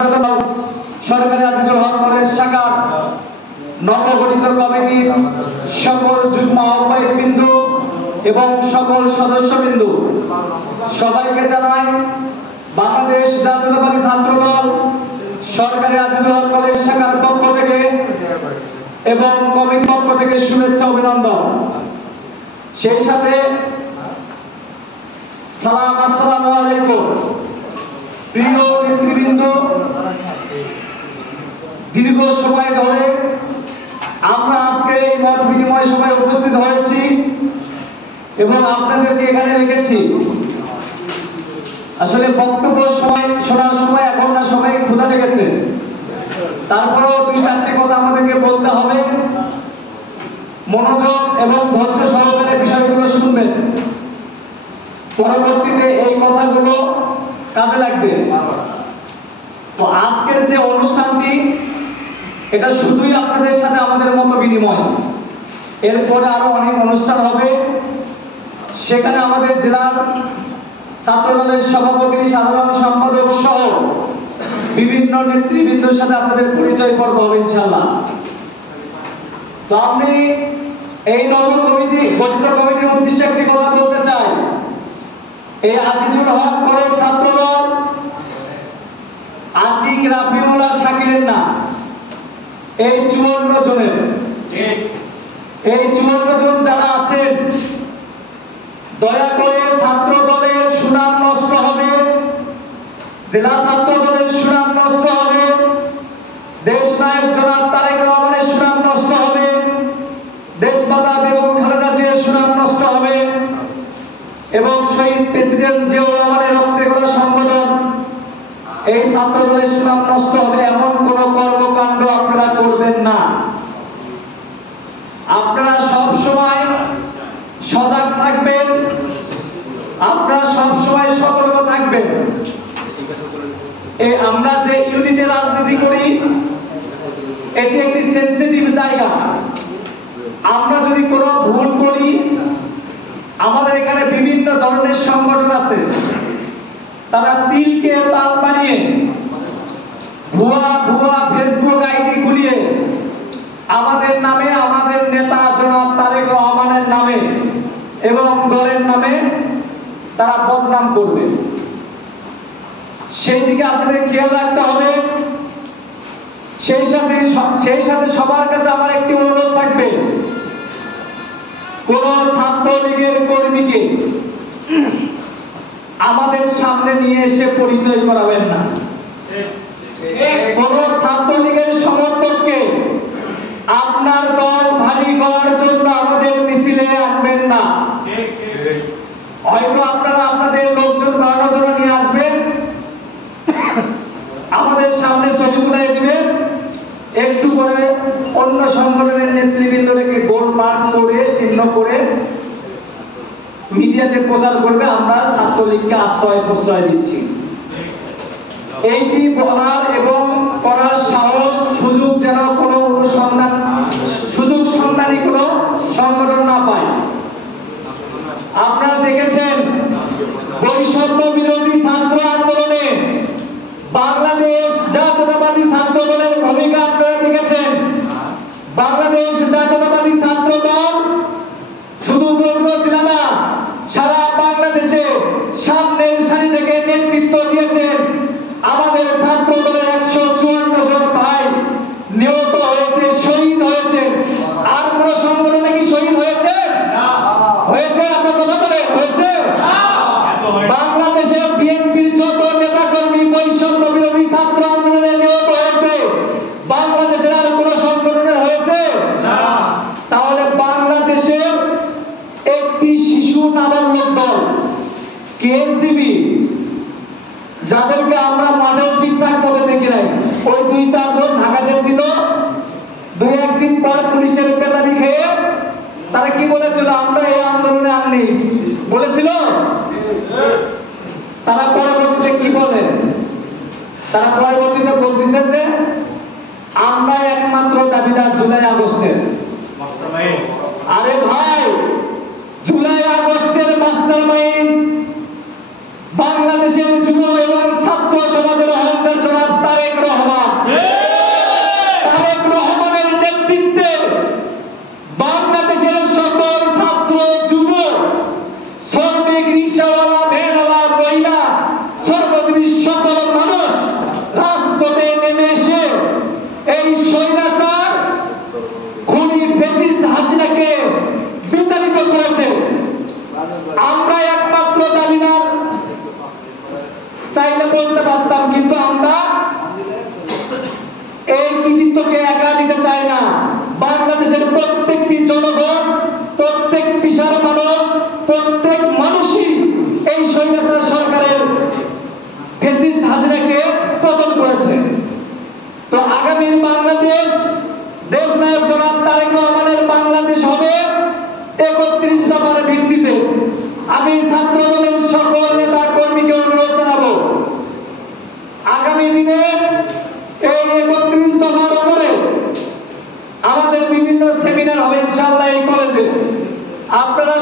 সরকারি আজিজুল হক কলেজ শাখার নবগঠিত কমিটির সকল যুগ্ম আহ্বায়কবৃন্দ এবং সকল সদস্যবৃন্দ সবাইকে জানাই বাংলাদেশ জাতীয়তাবাদী ছাত্রদল সরকারি আজিজুল হক কলেজ শাখার পক্ষ থেকে এবং কমিটির পক্ষ থেকে শুভেচ্ছা অভিনন্দন। সেই সাথে সালাম, আসসালামু আলাইকুম। প্রিয় নেতৃবৃন্দ, দীর্ঘ সময় ধরে আমরা আজকে এই মত বিনিময় সভায় উপস্থিত হয়েছি এবং আপনাদেরকে এখানে রেখেছি। আসলে বক্তব্য শোনার সময় এখন না, সবাই ক্ষুধা লেগেছে, তারপরেও দুই চারটি কথা আমাদেরকে বলতে হবে। মনোযোগ এবং ধৈর্য সহকারে বিষয়গুলো শুনবেন, পরবর্তীতে এই কথাগুলো কাজে লাগবে। তো আজকের যে অনুষ্ঠানটি, এটা শুধুই আপনাদের সাথে আমাদের মত বিনিময়। এরপরে আরো অনেক অনুষ্ঠান হবে, সেখানে আমাদের জেলার ছাত্রদলের সভাপতি, সাধারণ সম্পাদক সহ বিভিন্ন নেতৃবৃন্দের সাথে আপনাদের পরিচয় পর্ব হবে ইনশাআল্লাহ। তো আমি এই গঠিত কমিটির উদ্দেশ্যে একটি কথা বলতে চাই। এই আজিজুল হক কলেজ ছাত্রদল আতিক, রাফিউল আর শাকিলের না, এই 54 জনের। এই 54 জন যারা আছেন, দয়া করে ছাত্র দলের সুনাম নষ্ট হবে, জেলা ছাত্র দলের সুনাম নষ্ট হবে, দেশ নায়ক জনাব তারেক রহমানের সুনাম নষ্ট হবে, দেশমাতা বেগম খালেদা জিয়ার সুনাম নষ্ট হবে এবং শহীদ প্রেসিডেন্ট জিয়াউর রহমানের রক্তে গড়া সংগঠন এই ছাত্র দলের সুনাম নষ্ট হবে, এমন কোন কর্মকাণ্ড আপনারা করবেন না। আপনারা সব সময় সজাগ থাকবেন, আপনারা সব সময় সতর্ক থাকবেন। আমরা যে ইউনিটে রাজনীতি করি, এটি একটি সেনসিটিভ জায়গা। আমরা যদি কোনো ভুল করি, আমাদের এখানে বিভিন্ন ধরনের সংগঠন আছে, তারা তিলকে তাল বানিয়ে ভুয়া ফেসবুক আইডি খুলিয়ে আমাদের নামে, আমাদের নেতা জনাব তারেক রহমানের নামে এবং দলের নামে তারা বদনাম করবে। সেই দিকে আপনাদের খেয়াল রাখতে হবে। সেই সাথে সবার কাছে আমার একটি অনুরোধ থাকবে, কোন ছাত্রলীগের কর্মীকে আমাদের সামনে নিয়ে এসে পরিচয় করাবেন না। কোন ছাত্রলীগের সমর্থককে আপনার দল ভারী করার জন্য আমাদের মিছিলে আনবেন না। হয়তো আপনারা আপনাদের লোকজন বাড়ানোর জন্য নিয়ে আসবেন, আমাদের সামনে ছবি তুলে দিবেন, একটু করে অন্য সংগঠনের নেতৃবৃন্দকে গোলমাল করে চিহ্ন করে মিডিয়াতে প্রচার করবে আমরা ছাত্রলীগকে আশ্রয় প্রশ্রয় দিচ্ছি। এইটি বলার এবং করার সাহস, সুযোগ যেন কোনো সুযোগ সন্ধানী কোনো সংগঠন না পায়। আপনারা দেখেছেন বৈষম্য বিরোধী ছাত্র আন্দোলনে বাংলাদেশ জাতীয়তাবাদী ছাত্র দলের ভূমিকা আপনারা দেখেছেন। বাংলাদেশ জাতীয়তাবাদী ছাত্র দল শুধু বগুড়া জেলা না, সারা বাংলাদেশে সামনের সারি থেকে নেতৃত্ব দিয়েছেন। আমাদের ছাত্র দলের 154 জন ভাই নিহত হয়েছে, শহীদ হয়েছে। আর কোন সংগঠনে কি শহীদ হয়েছে? হয়েছে? আপনার কথা বলে হয়েছে? বাংলাদেশের বিএনপির যত নেতা কর্মী বৈষম্য বিরোধী ছাত্র আন্দোলনে নিহত হয়েছে, বাংলাদেশের আর কোন সংগঠনের হয়েছে? তাহলে বাংলাদেশের একটি শিশু নাবালক দল কেএনসিবি, যাদেরকে আমরা মাঠেও ঠিকঠাক মতো দেখি নাই, ওই 2-4 জন ঢাকাতে ছিল। 2-1 দিন পর পুলিশের পেটানি খেয়ে তারা কি বলেছিল? আমরা এই আন্দোলনে আননি বলেছিল। তারা পরবর্তীতে কি বলে? তারা পরবর্তীতে বলতেছে যে আমরা একমাত্র দাবিদার জুলাই আগস্টের। আরে ভাই, জুলাই আগস্টের মাস্টারমাইন্ড বাংলাদেশের যুব এবং ছাত্র সমাজের অহংকার জনাব তারেক বাংলাদেশ, দেশনায়ক জনাব তারেক রহমানের বাংলাদেশ হবে 31 দফার ভিত্তিতে। আমি ছাত্র দলের সকল নেতা কর্মীকে অনুরোধ জানাবো, আগামী দিনে এই 31 দফার উপরে আমাদের বিভিন্ন সেমিনার হবে ইনশাআল্লাহ এই কলেজে। আপনারা